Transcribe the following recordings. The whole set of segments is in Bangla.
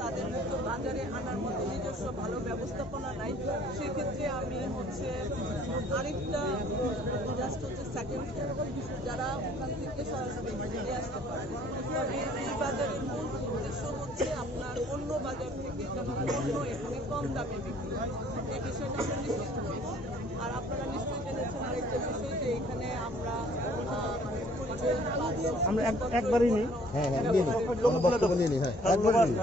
তাদের মতো বাজারে আনার মতো নিজস্ব ভালো ব্যবস্থাপনা নাই সেক্ষেত্রে আমি হচ্ছে আরেকটা হচ্ছে সেকেন্ড যারা ওখান থেকে সরাসরি আসতে পারে বাজারের মূল উদ্দেশ্য হচ্ছে আপনার অন্য বাজার থেকে যেন পণ্য এখানে কম দামে বিক্রি হয় এই বিষয়টা আমরা নিশ্চিত করব। আর আপনারা নিশ্চয়ই জেনেছেন আরেকটা বিষয় যে এখানে আমরা আহ, পরিচয় পাঁচজন আমরা একবারই নিই। হ্যাঁ হ্যাঁ নিয়ে নিই বক্তব্য নিয়ে নিই হ্যাঁ নিই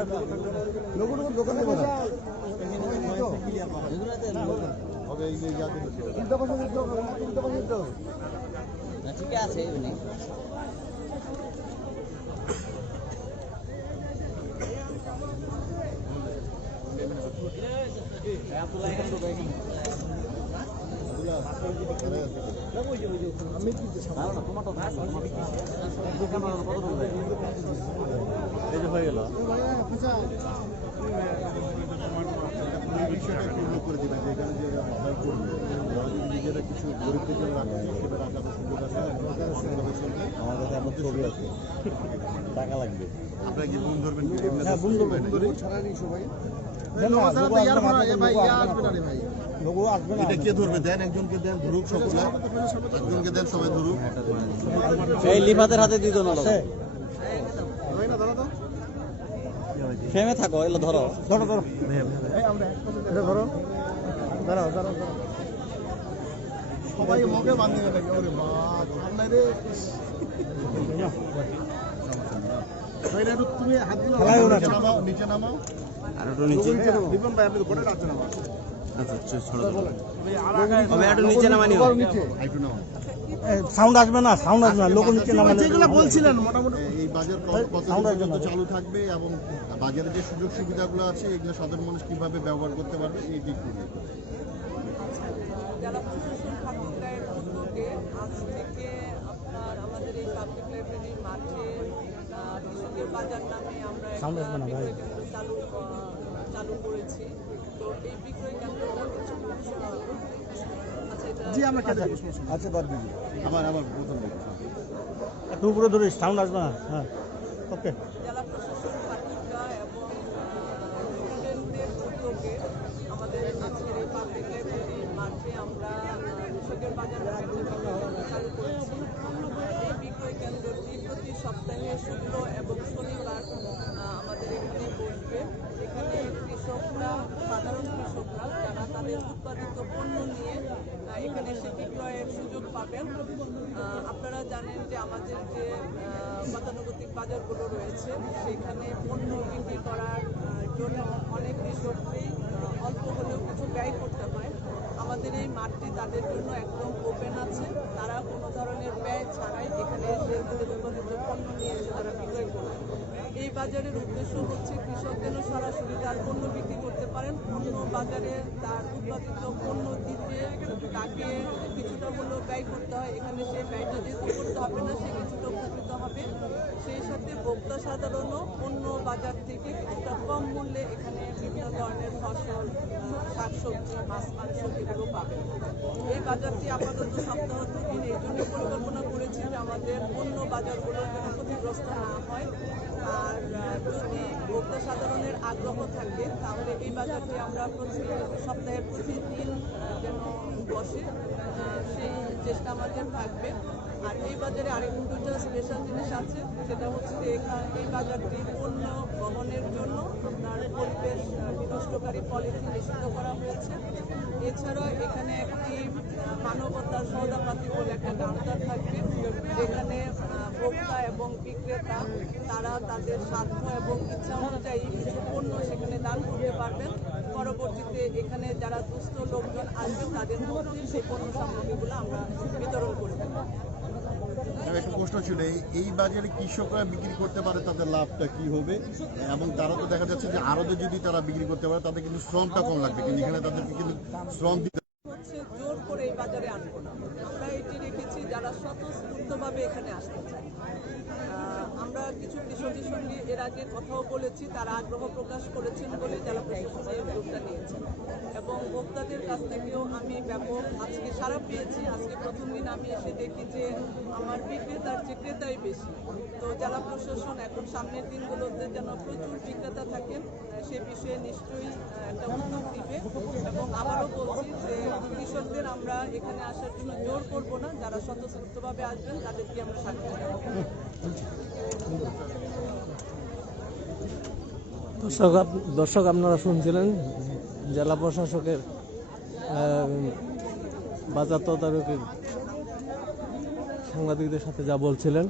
দোকান হবে এই যে ঠিক আছে উনি আমি কি এই যে নিজেরা কিছু গরিবদের জন্য রাখে সেটা রাখার সুযোগ আছে আমার কাছে আমার ছবি আছে টাকা লাগবে আপনারা কি বুন ধরবেন হ্যাঁ, বুন ধরবো, বুন ধরি। ছাড়া নেই সবাই না, না, লোগো আসবে না, লোগো আসবে না। এটা কে ধরবে? দেন একজনকে দেন ধরুক সকলে। একজনকে দেন সবাই ধরুক। এই লিফাতের হাতে দিত না ফ্রেমে থাকো এগুলো ধরো। ধরো ধরো। এটা ধরো। দাঁড়াও দাঁড়াও দাঁড়াও। সবাই মগে বান্ধিয়ে নাকি ওরে মা ঠান্ডায় রে। তুমি। নিচে আচ্ছা সাউন্ড আসবে না সাউন্ড আসবে না লোক নিচে নামালে যেগুলো বলছিলেন মোটামুটি বাজার কত চালু থাকবে এবং বাজারে যে সুযোগ সুবিধাগুলো আছে এগুলো সাধারণ মানুষ কীভাবে ব্যবহার করতে পারবে এই দিকগুলো যারা প্রশাসন খাতুনরায়ের উদ্যোগে আজ থেকে আপনার আমাদের এই পাবলিক লাইব্রেরির মাঠে আহ, বাজার নামে আমরা একটা। বিক্রয় কেন্দ্র চালু চালু করেছি। তো এই বিক্রয় কেন্দ্রটা আচ্ছা এটা জি আমরা কেটে আচ্ছা বাদ দিবি আমার আমার প্রথম। একটু উপরে ধরিস সাউন্ড আসবে না? হ্যাঁ। ওকে জেলা প্রশাসন পাট্টিকা এবং স্টুডেন্টদের উদ্যোগে আমাদের আজকের এই পাবলিক লাইব্রেরির মাঠে আমরা আহ, কৃষকের বাজার নামে একটা বিক্রয় কেন্দ্র চালু করেছি এই বিক্রয় কেন্দ্রটি প্রতি সপ্তাহে শুক্র এবং শনিবার আহ, আমাদের এখানে বসবে এখানে কৃষকরা সাধারণ কৃষকরা যারা তাদের উৎপাদিত পণ্য নিয়ে আহ, এখানে এসে বিক্রয়ের সুযোগ পাবেন। আপনারা জানেন যে আমাদের যে গতানুগতিক বাজারগুলো রয়েছে, সেখানে পণ্য বিক্রি করার জন্য অনেক কৃষককেই অল্প হলেও কিছু ব্যয় করতে হয়। আমাদের এই মাঠটি তাদের জন্য একদম ওপেন আছে। তারা কোনো ধরনের ব্যয় ছাড়াই এখানে এসে পণ্য নিয়ে এসে তারা বিক্রয় করবে এই বাজারের উদ্দেশ্য হচ্ছে কৃষক যেন সরাসরি তার পণ্য বিক্রি পারেন অন্য বাজারে তার উৎপাদিত পণ্য দিতে তাকে কিছুটা হলেও ব্যয় করতে হয়। এখানে সেই ব্যয়টা যেহেতু করতে হবে না, সে কিছুটা উপকৃত হবে। সেই সাথে ভোক্তা সাধারণও অন্য বাজার থেকে কিছুটা কম মূল্যে এখানে বিভিন্ন ধরনের ফসল শাকসবজি, মাছ, মাংস এগুলো পাবে এই বাজারটি আপাতত সপ্তাহ দুদিন এই জন্য পরিকল্পনা আমাদের অন্য বাজারগুলো যেন ক্ষতিগ্রস্ত না হয়। আর যদি ভোক্তা সাধারণের আগ্রহ থাকে, তাহলে এই বাজারটি আমরা প্রতি সপ্তাহের প্রতিদিন যেন বসে সেই চেষ্টা আমাদের থাকবে। আর এই বাজারে আরেক দুটো স্পেশাল জিনিস আছে, সেটা হচ্ছে এখানে এই বাজারটি পণ্য বহনের জন্য আপনার পরিবেশ বিনষ্টকারী পলিথিন নিষিদ্ধ করা হয়েছে। এছাড়া এখানে একটি মানবতার সৌদাপাতি বলে একটা কাউন্টার থাকবে, যেখানে ভোক্তা এবং বিক্রেতা তারা তাদের সাধ্য এবং ইচ্ছা অনুযায়ী পণ্য সেখানে দান করতে পারবেন। পরবর্তীতে এখানে যারা দুস্থ লোকজন আসবেন তাদের মধ্যে সেই পণ্য সামগ্রীগুলো আমরা বিতরণ করে একটা প্রশ্ন ছিল এই- বাজারে কৃষকরা বিক্রি করতে পারে তাদের লাভটা কি হবে? এবং তারা তো দেখা যাচ্ছে যে আরও যদি তারা বিক্রি করতে পারে তাদের কিন্তু শ্রমটা কম লাগবে কিন্তু এখানে তাদেরকে কিন্তু শ্রম দিতে হচ্ছে জোর করে এই বাজারে আনব না। আমরা এটি রেখেছি যারা স্বতঃস্ফূর্তভাবে এখানে আসতে চায়। আমরা সঙ্গে এর আগে কথাও বলেছি, তারা আগ্রহ প্রকাশ করেছেন বলে জেলা প্রশাসন এই উদ্যোগটা নিয়েছেন এবং ভোক্তাদের কাছ থেকেও আমি ব্যাপক আজকে সারা পেয়েছি। আজকে প্রথম দিন আমি এসে দেখি যে আমার বিক্রেতার যে ক্রেতাই বেশি। তো জেলা প্রশাসন এখন সামনের দিনগুলোতে যেন প্রচুর বিক্রেতা থাকেন, সে বিষয়ে নিশ্চয়ই একটা উদ্যোগ দিবে এবং আবারও বলছি যে কৃষকদের আমরা এখানে আসার জন্য জোর করব না। যারা স্বতঃস্ফূর্তভাবে আসবেন, তাদেরকে আমরা স্বাগত জানাব দর্শক দর্শক আপনারা শুনছিলেন জেলা প্রশাসকের বাজার তদারকির সাংবাদিকদের সাথে যা বলছিলেন।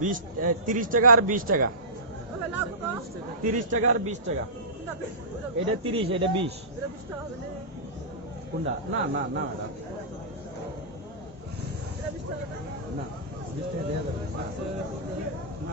বিশ তিরিশ টাকা আর বিশ টাকা। তিরিশ টাকা আর বিশ টাকা। এটা তিরিশ এটা বিশ। কোনটা? না না না না। বিশ টাকা দেওয়া যাবে না। না,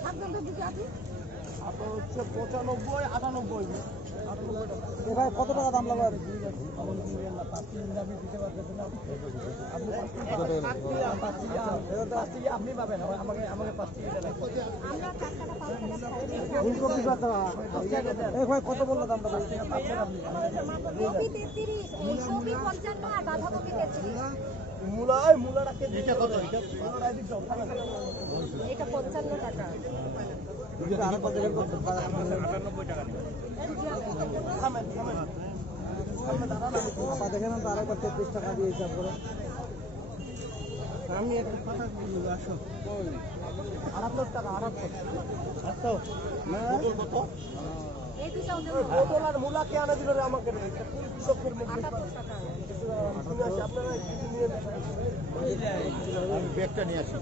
আপনার হচ্ছে পঁচানব্বই আটানব্বই। এবার কত টাকা দাম লাগল আপনি পাবেন আমাকে আমাকে পাঁচ টাকা ভাই কত বলল দামটা ভাই আর মূলায় মূলাটা কেজি এটা কত? এটা মূলাটা এদিক যাও থামেন। এটা পঞ্চান্ন টাকা। থামেন থামেন দেখেন তো আরেকবার তেত্রিশ টাকা দিয়ে হিসাব করে আমি একটা কথা আসো। টাকা না কত? আর মূলা কে আনা দিল রে আমাকে? কৃষকের আসি, আপনারা কি নিয়ে আমি ব্যাগটা নিয়ে আসি।